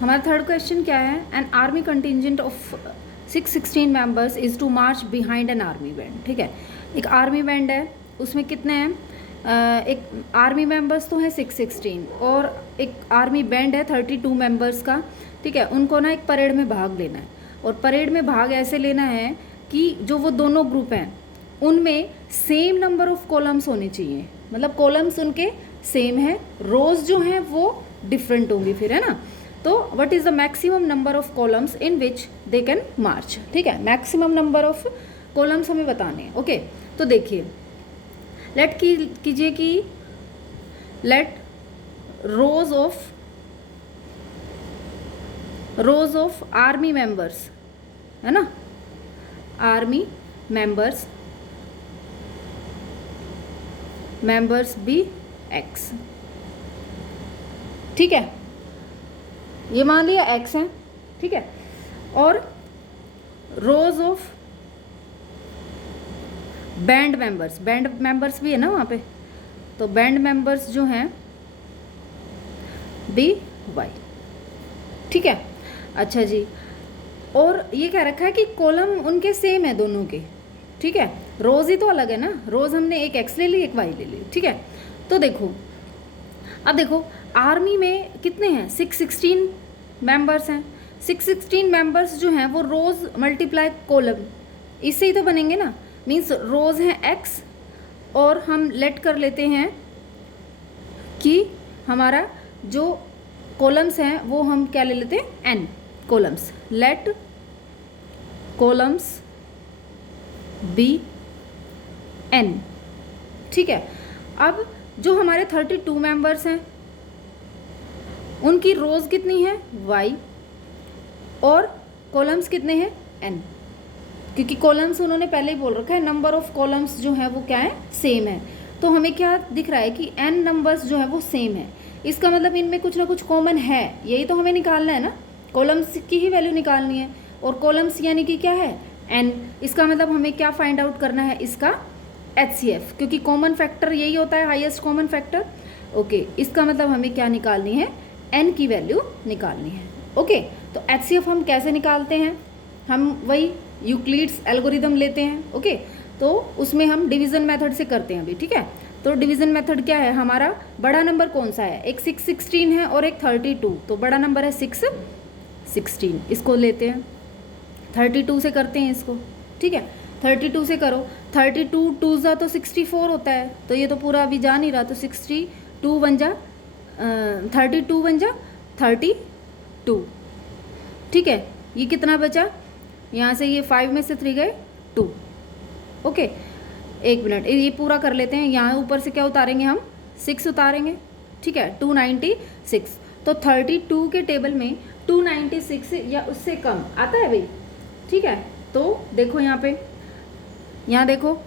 हमारा third question क्या है, an army contingent of 616 members is to march behind an army band. ठीक है, एक आर्मी बैंड है, उसमें कितने हैं, एक आर्मी मेंबर्स तो हैं 616 और एक आर्मी बैंड है 32 मेंबर्स का। ठीक है, उनको ना एक परेड में भाग लेना है, और परेड में भाग ऐसे लेना है कि जो वो दोनों ग्रुप हैं उनमें सेम नंबर ऑफ कॉलम्स होने चाहिए, मतलब कॉलम्स उनके सेम है, रोज जो हैं वो डिफरेंट होंगी फिर, है ना। तो what is the maximum number of columns in which they can march. ठीक है, मैक्सिमम नंबर ऑफ कॉलम्स हमें बताने हैं। ओके, तो देखिए लेट कीजिए कि let rows of army members, है ना, आर्मी मेंबर्स बी एक्स। ठीक है, ये मान लिया एक्स है। ठीक है, और रोज ऑफ बैंड मेंबर्स भी है ना वहाँ पे, तो बैंड मेंबर्स जो हैं बी वाई। ठीक है, अच्छा जी, और ये कह रखा है कि कॉलम उनके सेम है दोनों के। ठीक है, रोज ही तो अलग है ना, रोज हमने एक एक्स ले ली एक वाई ले ली। ठीक है, तो देखो अब देखो आर्मी में कितने हैं, 616 मेंबर्स हैं। 616 मेंबर्स जो हैं वो रोज मल्टीप्लाई कॉलम, इससे ही तो बनेंगे ना, मीन्स रोज हैं एक्स, और हम लेट कर लेते हैं कि हमारा जो कॉलम्स हैं वो हम क्या ले लेते हैं, n columns. Let columns be n. ठीक है, अब जो हमारे 32 मेंबर्स हैं उनकी रोज कितनी है, वाई, और कॉलम्स कितने हैं, एन, क्योंकि कॉलम्स उन्होंने पहले ही बोल रखा है, नंबर ऑफ कॉलम्स जो है वो क्या है, सेम है। तो हमें क्या दिख रहा है कि एन नंबर्स जो है वो सेम है, इसका मतलब इनमें कुछ ना कुछ कॉमन है, यही तो हमें निकालना है ना, कॉलम्स की ही वैल्यू निकालनी है, और कॉलम्स यानी कि क्या है, एन। इसका मतलब हमें क्या फाइंड आउट करना है, इसका HCF, क्योंकि कॉमन फैक्टर यही होता है, हाईएस्ट कॉमन फैक्टर। ओके, इसका मतलब हमें क्या निकालनी है, एन की वैल्यू निकालनी है। ओके, तो HCF हम कैसे निकालते हैं, हम वही यूक्लिड्स एल्गोरिदम लेते हैं। ओके, तो उसमें हम डिवीज़न मेथड से करते हैं अभी। ठीक है, तो डिवीज़न मेथड क्या है, हमारा बड़ा नंबर कौन सा है, एक 616 है और एक 32, तो बड़ा नंबर है 616, इसको लेते हैं, 32 से करते हैं इसको। ठीक है, 32 से करो, 32 टू ज़ा तो 64 होता है, तो ये तो पूरा अभी जा नहीं रहा, तो 62 बन जा 32 बन जा 32। ठीक है, ये कितना बचा, यहाँ से ये 5 में से 3 गए 2। ओके, एक मिनट, ये पूरा कर लेते हैं, यहाँ ऊपर से क्या उतारेंगे हम, 6 उतारेंगे। ठीक है, 296, तो 32 के टेबल में 296 या उससे कम आता है भाई। ठीक है, तो देखो यहाँ देखो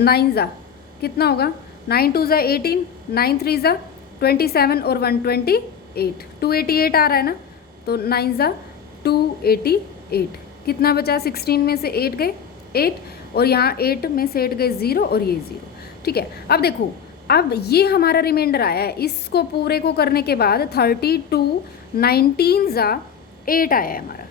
9 ज़ा कितना होगा, 9 2 ज़ा 18, 9 3 ज़ा 27 और 128, 288 आ रहा है ना, तो 9 ज़ा 288, कितना बचा, 16 में से 8 गए 8, और यहाँ 8 में से 8 गए 0 और ये 0। ठीक है, अब देखो, अब ये हमारा रिमाइंडर आया है, इसको पूरे को करने के बाद 32 19 ज़ा 8 आया है हमारा,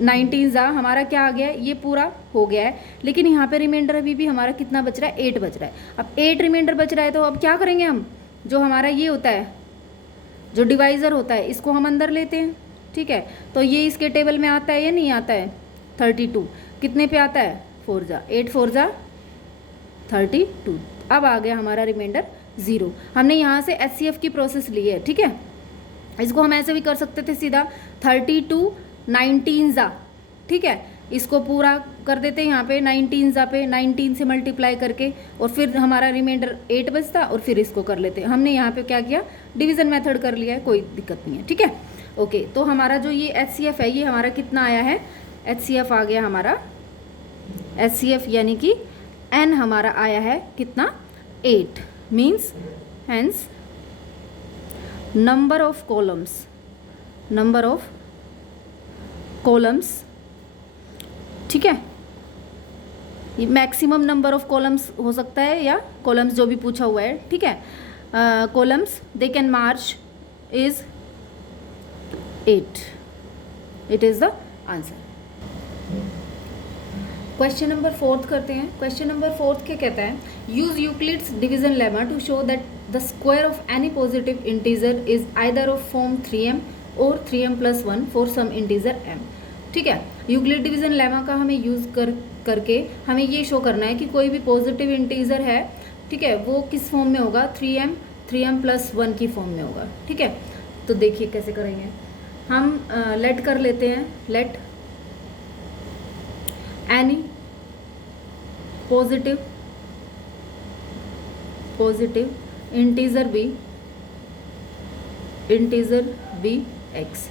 19 ज़ा हमारा क्या आ गया है, ये पूरा हो गया है, लेकिन यहाँ पे रिमाइंडर अभी भी हमारा कितना बच रहा है, 8 बच रहा है। अब 8 रिमाइंडर बच रहा है, तो अब क्या करेंगे हम, जो हमारा ये होता है, जो डिवाइज़र होता है, इसको हम अंदर लेते हैं। ठीक है, तो ये इसके टेबल में आता है या नहीं आता है, 32 कितने पे आता है, 4 ज़ा 8 4 ज़ा 32, अब आ गया हमारा रिमाइंडर 0। हमने यहाँ से HCF की प्रोसेस ली है। ठीक है, इसको हम ऐसे भी कर सकते थे सीधा, 32 19 ज़ा। ठीक है, इसको पूरा कर देते हैं यहाँ पे 19 ज़ा पे, 19 से मल्टीप्लाई करके, और फिर हमारा रिमाइंडर 8 बचता, और फिर इसको कर लेते हैं। हमने यहाँ पे क्या किया, डिवीज़न मेथड कर लिया है, कोई दिक्कत नहीं है। ठीक है, ओके, तो हमारा जो ये HCF है, ये हमारा कितना आया है, HCF आ गया हमारा, HCF यानी कि N हमारा आया है कितना, 8, means hence number of columns. ठीक है, ये मैक्सिमम नंबर ऑफ कॉलम्स हो सकता है, या कॉलम्स जो भी पूछा हुआ है। ठीक है, columns they can march is 8. It is the answer. Question number 4 करते हैं। क्वेश्चन नंबर 4 क्या कहता है, use Euclid's division lemma to show that the square of any positive integer is either of form 3m और 3m+1 for some integer m। ठीक है, Euclid division lemma का हमें यूज़ करके हमें ये शो करना है कि कोई भी पॉजिटिव इंटीजर है, ठीक है, वो किस फॉर्म में होगा, 3m+1 की फॉर्म में होगा। ठीक है, तो देखिए कैसे करेंगे हम। लेट कर लेते हैं, let any positive integer be x.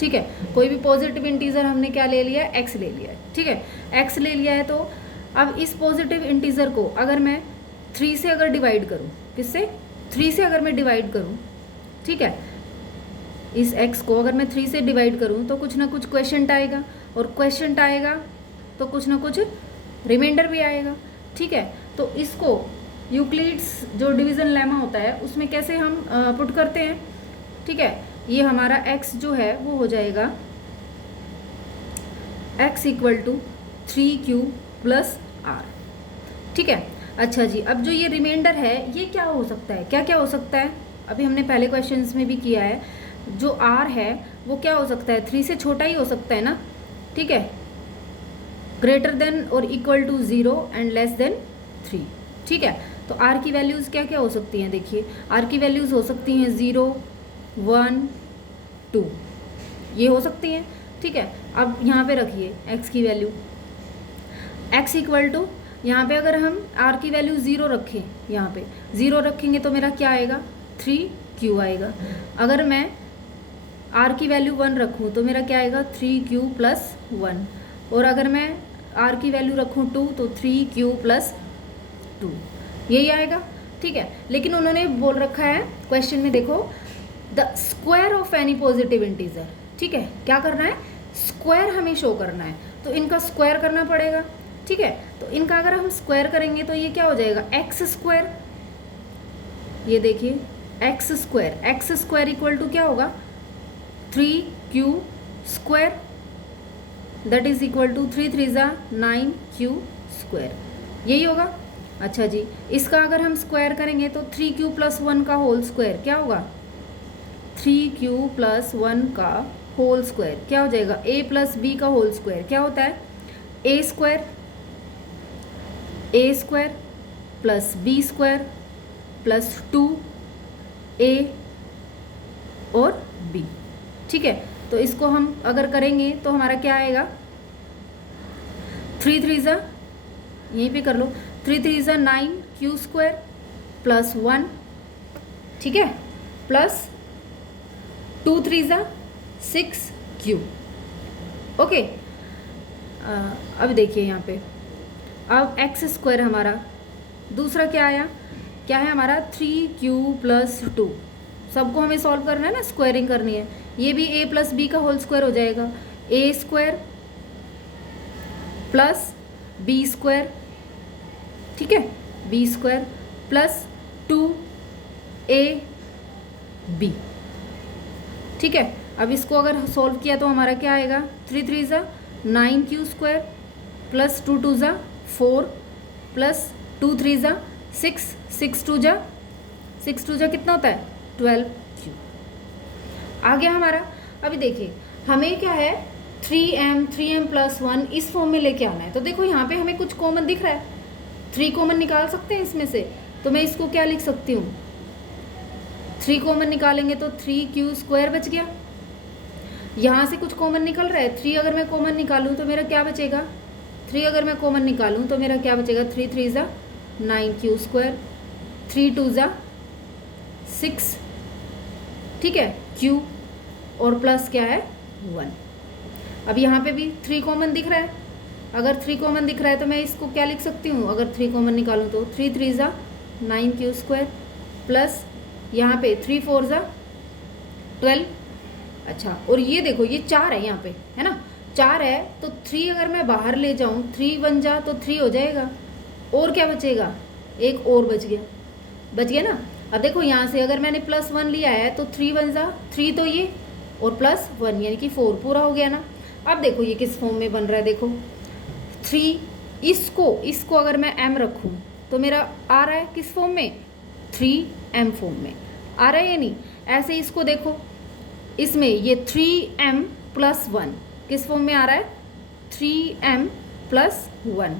ठीक है, कोई भी पॉजिटिव इंटीजर हमने क्या ले लिया है, एक्स ले लिया है। ठीक है, एक्स ले लिया है, तो अब इस पॉजिटिव इंटीजर को अगर मैं 3 से अगर डिवाइड करूं, किससे, 3 से अगर मैं डिवाइड करूं, ठीक है, इस x को अगर मैं 3 से डिवाइड करूं तो कुछ ना कुछ क्वेश्चन आएगा, और क्वेश्चन आएगा तो कुछ ना कुछ रिमाइंडर भी आएगा। ठीक है, तो इसको यूक्लिड्स जो डिवीज़न लेमा होता है उसमें कैसे हम पुट करते हैं। ठीक है, ये हमारा x जो है वो हो जाएगा x = 3q + r। ठीक है, अच्छा जी, अब जो ये रिमाइंडर है ये क्या हो सकता है, क्या क्या हो सकता है, अभी हमने पहले क्वेश्चंस में भी किया है, जो r है वो क्या हो सकता है, 3 से छोटा ही हो सकता है ना। ठीक है, ग्रेटर देन और equal to 0 and less than 3। ठीक है, तो r की वैल्यूज़ क्या क्या हो सकती हैं, देखिए r की वैल्यूज़ हो सकती हैं 0, 1, 2, ये हो सकती हैं। ठीक है, अब यहाँ पे रखिए x की वैल्यू, x = यहाँ पे अगर हम r की वैल्यू 0 रखें, यहाँ पे 0 रखेंगे तो मेरा क्या आएगा, 3q आएगा। अगर मैं r की वैल्यू 1 रखूँ तो मेरा क्या आएगा, 3q + 1, और अगर मैं r की वैल्यू रखूँ 2 तो 3q + 2, यही आएगा। ठीक है, लेकिन उन्होंने बोल रखा है क्वेश्चन में, देखो the square of any positive integer. ठीक है, क्या करना है, स्क्वायर हमें शो करना है, तो इनका स्क्वायर करना पड़ेगा। ठीक है, तो इनका अगर हम स्क्वायर करेंगे तो ये क्या हो जाएगा, x²। ये देखिए x² = क्या होगा, 3q², that is equal to 3 3 9q², यही होगा। अच्छा जी, इसका अगर हम स्क्वायर करेंगे तो 3q + 1 का होल स्क्वायर क्या होगा, 3q + 1 का होल स्क्वायर क्या हो जाएगा, a + b का होल स्क्वायर क्या होता है, a² + b² + 2a और b। ठीक है, तो इसको हम अगर करेंगे तो हमारा क्या आएगा, 3 3 यहीं पे कर लो, 3 3 9q² + 1। ठीक है, प्लस 2 3 6q। ओके, अब देखिए यहाँ पे, अब x² हमारा दूसरा क्या आया, क्या है हमारा 3q + 2। सबको हमें सॉल्व करना है ना, स्क्वायरिंग करनी है, ये भी a + b का होल स्क्वायर हो जाएगा, a² + b²। ठीक है, b² + 2ab। ठीक है, अब इसको अगर सॉल्व किया तो हमारा क्या आएगा, 3 3 9q² + 2 2 4 + 2 3 6 6 2 कितना होता है, 12q आ गया हमारा। अभी देखिए हमें क्या है, 3m + 1 इस फॉर्म में लेके आना है। तो देखो यहाँ पे हमें कुछ कॉमन दिख रहा है, 3 कॉमन निकाल सकते हैं इसमें से, तो मैं इसको क्या लिख सकती हूँ, 3 कॉमन निकालेंगे तो 3q² बच गया। यहाँ से कुछ कॉमन निकल रहा है, 3 अगर मैं कॉमन निकालूँ तो मेरा क्या बचेगा, 3 अगर मैं कॉमन निकालूँ तो मेरा क्या बचेगा, 3 3 9q², 3 2 6, ठीक है, q, और प्लस क्या है 1। अब यहाँ पे भी 3 कॉमन दिख रहा है, अगर 3 कॉमन दिख रहा है तो मैं इसको क्या लिख सकती हूँ, अगर 3 कॉमन निकालूँ तो 3 3 9q² प्लस यहाँ पे 3 4 12। अच्छा, और ये देखो ये 4 है यहाँ पे, है ना, 4 है, तो 3 अगर मैं बाहर ले जाऊँ, 3 1 जा तो 3 हो जाएगा, और क्या बचेगा, एक और बच गया ना। अब देखो यहाँ से अगर मैंने +1 लिया है तो 3 1 जा 3, तो ये और प्लस 1 यानी कि 4 पूरा हो गया ना। अब देखो ये किस फॉर्म में बन रहा है, देखो 3, इसको अगर मैं m रखूँ तो मेरा आ रहा है किस फॉर्म में, 3m फॉर्म में आ रहा है या नहीं। ऐसे ही इसको देखो, इसमें ये 3m प्लस 1 किस फॉर्म में आ रहा है, 3m प्लस 1।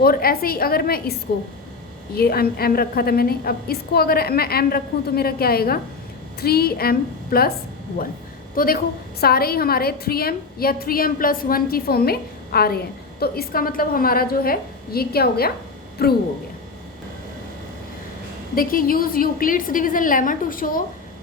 और ऐसे ही अगर मैं इसको, ये m रखा था मैंने, अब इसको अगर मैं m रखूँ तो मेरा क्या आएगा, 3m प्लस 1। तो देखो सारे ही हमारे 3m या 3m प्लस 1 की फॉर्म में आ रहे हैं। तो इसका मतलब हमारा जो है ये क्या हो गया, प्रूव हो गया। देखिए, use Euclid's division lemma to show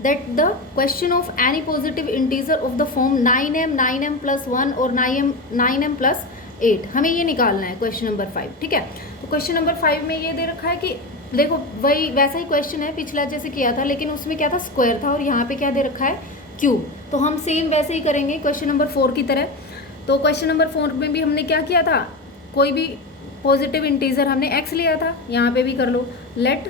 that the question of any positive integer of the form 9m plus 1 और 9m प्लस 8, हमें ये निकालना है क्वेश्चन नंबर 5। ठीक है, तो क्वेश्चन नंबर 5 में ये दे रखा है कि देखो वही वैसा ही क्वेश्चन है पिछला जैसे किया था, लेकिन उसमें क्या था, स्क्वायर था, और यहाँ पे क्या दे रखा है, क्यूब। तो हम सेम वैसे ही करेंगे क्वेश्चन नंबर 4 की तरह। तो क्वेश्चन नंबर 4 में भी हमने क्या किया था, कोई भी पॉजिटिव इंटीजर हमने x लिया था, यहाँ पे भी कर लो, let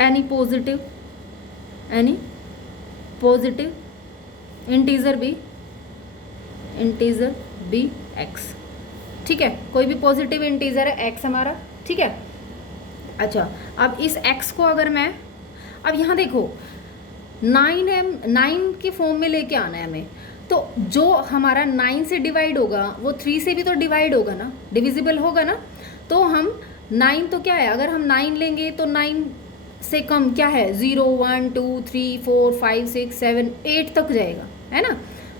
any positive integer be x। ठीक है, कोई भी पॉजिटिव इंटीजर है x हमारा। ठीक है, अच्छा अब इस x को अगर मैं, अब यहाँ देखो 9 के फॉर्म में लेके आना है हमें, तो जो हमारा 9 से डिवाइड होगा वो 3 से भी तो डिवाइड होगा ना, डिविजिबल होगा ना। तो हम 9 तो क्या है, अगर हम 9 लेंगे तो 9 से कम क्या है, 0 1 2 3 4 5 6 7 8 तक जाएगा, है ना।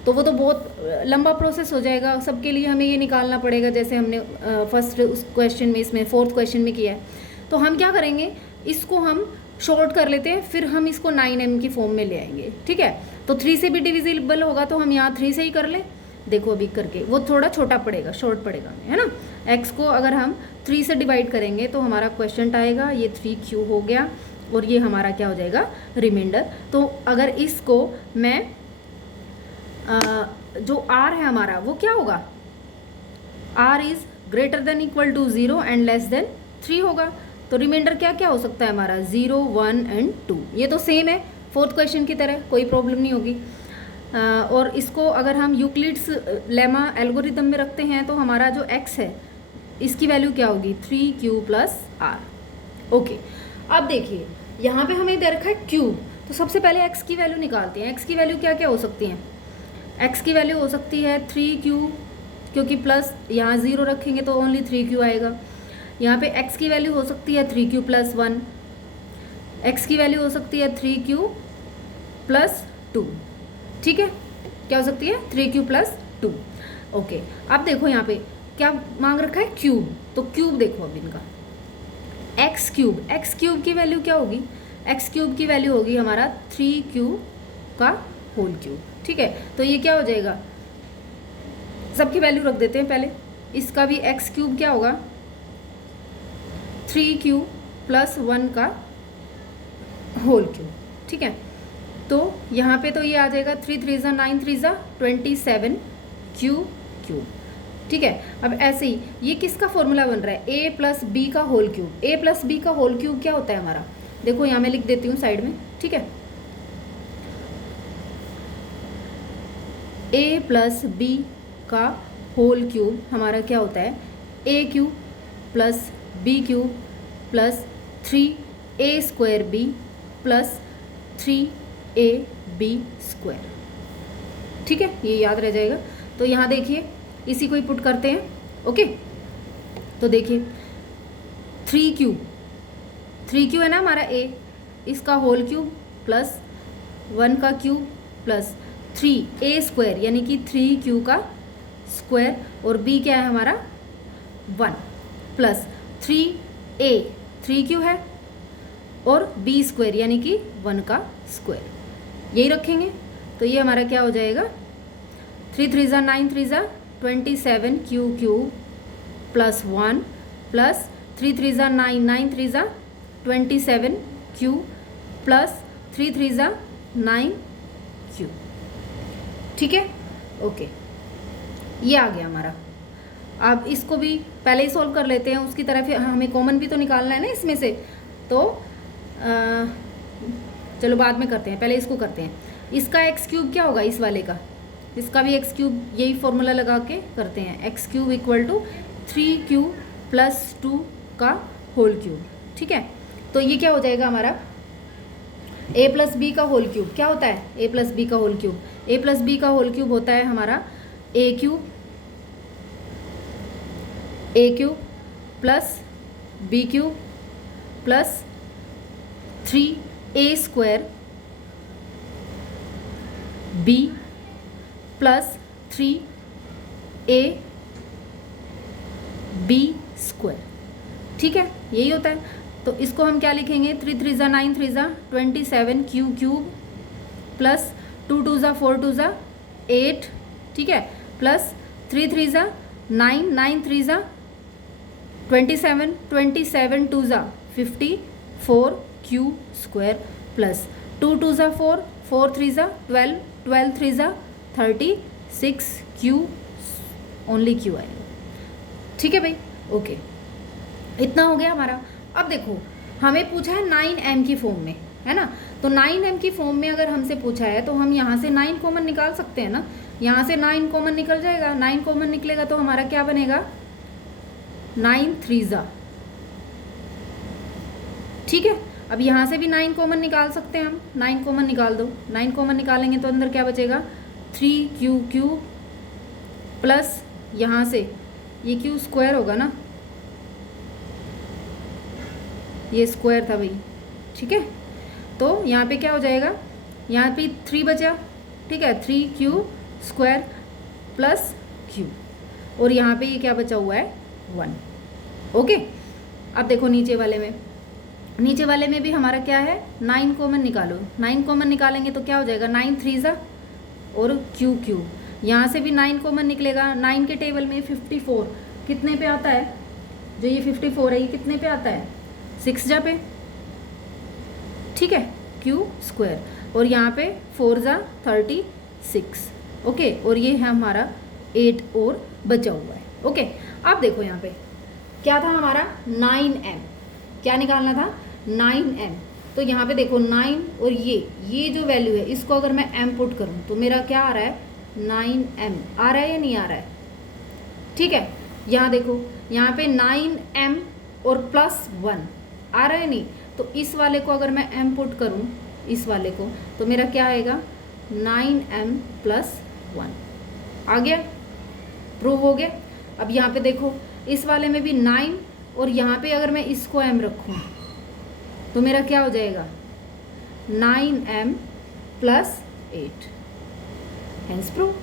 तो वो तो बहुत लंबा प्रोसेस हो जाएगा, सबके लिए हमें ये निकालना पड़ेगा, जैसे हमने फर्स्ट उस क्वेश्चन में, इसमें 4th क्वेश्चन में किया है। तो हम क्या करेंगे, इसको हम शॉर्ट कर लेते हैं, फिर हम इसको 9m की फॉर्म में ले आएंगे। ठीक है, तो 3 से भी डिविजिबल होगा तो हम यहाँ 3 से ही कर ले। देखो अभी करके वो थोड़ा छोटा पड़ेगा, शॉर्ट पड़ेगा, है ना। x को अगर हम 3 से डिवाइड करेंगे तो हमारा क्वेश्चन आएगा, ये 3q हो गया, और ये हमारा क्या हो जाएगा, रिमाइंडर। तो अगर इसको मैं जो r है हमारा वो क्या होगा, r is greater than equal to 0 and less than 3 होगा। तो रिमाइंडर क्या क्या हो सकता है हमारा, 0 1 एंड 2। ये तो सेम है 4th क्वेश्चन की तरह, कोई प्रॉब्लम नहीं होगी। और इसको अगर हम यूक्लिड्स लेमा एल्गोरिदम में रखते हैं तो हमारा जो x है इसकी वैल्यू क्या होगी, 3q प्लस r। ओके, अब देखिए यहाँ पे हमें दे रखा है क्यूब, तो सबसे पहले x की वैल्यू निकालते हैं। x की वैल्यू क्या क्या हो सकती हैं, x की वैल्यू हो सकती है 3q, क्योंकि प्लस यहाँ 0 रखेंगे तो ओनली 3q आएगा। यहाँ पे x की वैल्यू हो सकती है 3q प्लस 1, x की वैल्यू हो सकती है 3q प्लस 2। ठीक है, क्या हो सकती है, 3q प्लस 2। ओके, अब देखो यहाँ पे क्या मांग रखा है, क्यूब। तो क्यूब देखो अब इनका, x क्यूब की वैल्यू क्या होगी, x क्यूब की वैल्यू होगी हमारा 3q का होल क्यूब। ठीक है, तो ये क्या हो जाएगा, सबकी वैल्यू रख देते हैं पहले। इसका भी x क्यूब क्या होगा, 3q प्लस 1 का होल क्यूब। ठीक है, तो यहाँ पे तो ये आ जाएगा 3 3 9 3 27 क्यूब। ठीक है, अब ऐसे ही ये किसका फॉर्मूला बन रहा है, a प्लस बी का whole cube. a plus B का होल क्यूब क्या होता है हमारा, देखो यहाँ मैं लिख देती हूँ साइड में। ठीक है, a प्लस बी का होल क्यूब हमारा क्या होता है, a cube plus B cube plus 3a square B plus 3ab square. ठीक है, ये याद रह जाएगा। तो यहाँ देखिए इसी को ही पुट करते हैं। ओके, तो देखिए 3q है ना हमारा a, इसका होल क्यूब प्लस 1 का क्यूब प्लस 3a स्क्वायर यानी कि 3q का स्क्वायर, और b क्या है हमारा 1 प्लस 3a 3q है, और b स्क्वायर यानी कि 1 का स्क्वायर, यही रखेंगे। तो ये हमारा क्या हो जाएगा, 3 3 9 3 27 q plus 1 plus 3 3 9 9 3 27 q plus 3 3 9 q। ठीक है, ओके, ये आ गया हमारा। अब इसको भी पहले ही सॉल्व कर लेते हैं, उसकी तरफ हमें कॉमन भी तो निकालना है ना इसमें से। तो चलो बाद में करते हैं, पहले इसको करते हैं। इसका एक्स क्यूब क्या होगा इस वाले का, इसका भी एक्स क्यूब यही फॉर्मूला लगा के करते हैं। X cube equal to 3q plus 2 का होल क्यूब। ठीक है, तो ये क्या हो जाएगा हमारा a प्लस बी का होल क्यूब। क्या होता है a प्लस बी का whole cube? a plus B का होल क्यूब होता है हमारा a cube plus b cube plus 3a square b plus 3a b square. ठीक है, यही होता है। तो इसको हम क्या लिखेंगे, 3 3 ज़ा 9 3 ज़ा 27 क्यू क्यूब प्लस 2 2 ज़ा 4 2 ज़ा 8। ठीक है, प्लस 3 3 ज़ा 9 9 3 ज़ा 27 27 2 ज़ा 54 क्यू स्क्वायर प्लस 2 2 ज़ा 4 4 3 ज़ा 12 12 3 ज़ा 36 क्यू, ओनली क्यू आएगा। ठीक है भाई, ओके, इतना हो गया हमारा। अब देखो हमें पूछा है 9m की फॉर्म में, है ना। तो 9m की फॉर्म में अगर हमसे पूछा है तो हम यहाँ से 9 कॉमन निकाल सकते हैं ना। यहाँ से 9 कॉमन निकल जाएगा, 9 कॉमन निकलेगा तो हमारा क्या बनेगा, 9 3 ज़ा। ठीक है, अब यहाँ से भी 9 कॉमन निकाल सकते हैं हम, 9 कॉमन निकाल दो। 9 कॉमन निकालेंगे तो अंदर क्या बचेगा, 3q क्यूब प्लस यहाँ से ये क्यू स्क्वायर होगा ना, ये स्क्वायर था भाई। ठीक है, तो यहाँ पे क्या हो जाएगा, यहाँ पे 3 बचा। ठीक है, 3q स्क्वायर प्लस q, और यहाँ पे ये क्या बचा हुआ है, 1। ओके, अब देखो नीचे वाले में भी हमारा क्या है, 9 कॉमन निकालो। 9 कॉमन निकालेंगे तो क्या हो जाएगा, 9 3 ज़ा और q क्यूब। यहाँ से भी 9 कॉमन निकलेगा। 9 के टेबल में 54 कितने पे आता है, जो ये 54 है ये कितने पे आता है, 6 जा पे। ठीक है, क्यू स्क्वायर, और यहाँ पे 4 ज़ा 36। ओके, और ये है हमारा 8 और बचा हुआ है। ओके, अब देखो यहाँ पे क्या था हमारा, 9m, क्या निकालना था, 9m। तो यहाँ पे देखो 9 और ये जो वैल्यू है इसको अगर मैं m पुट करूँ तो मेरा क्या आ रहा है, 9m आ रहा है या नहीं आ रहा है। ठीक है, यहाँ देखो यहाँ पे 9m और प्लस 1 आ रहा है नहीं, तो इस वाले को अगर मैं m पुट करूँ इस वाले को तो मेरा क्या आएगा, 9m प्लस 1 आ गया, प्रूव हो गया। अब यहाँ पे देखो इस वाले में भी 9 और यहाँ पे अगर मैं इसको m रखूँ तो मेरा क्या हो जाएगा, 9m प्लस 8, हेंस प्रूव।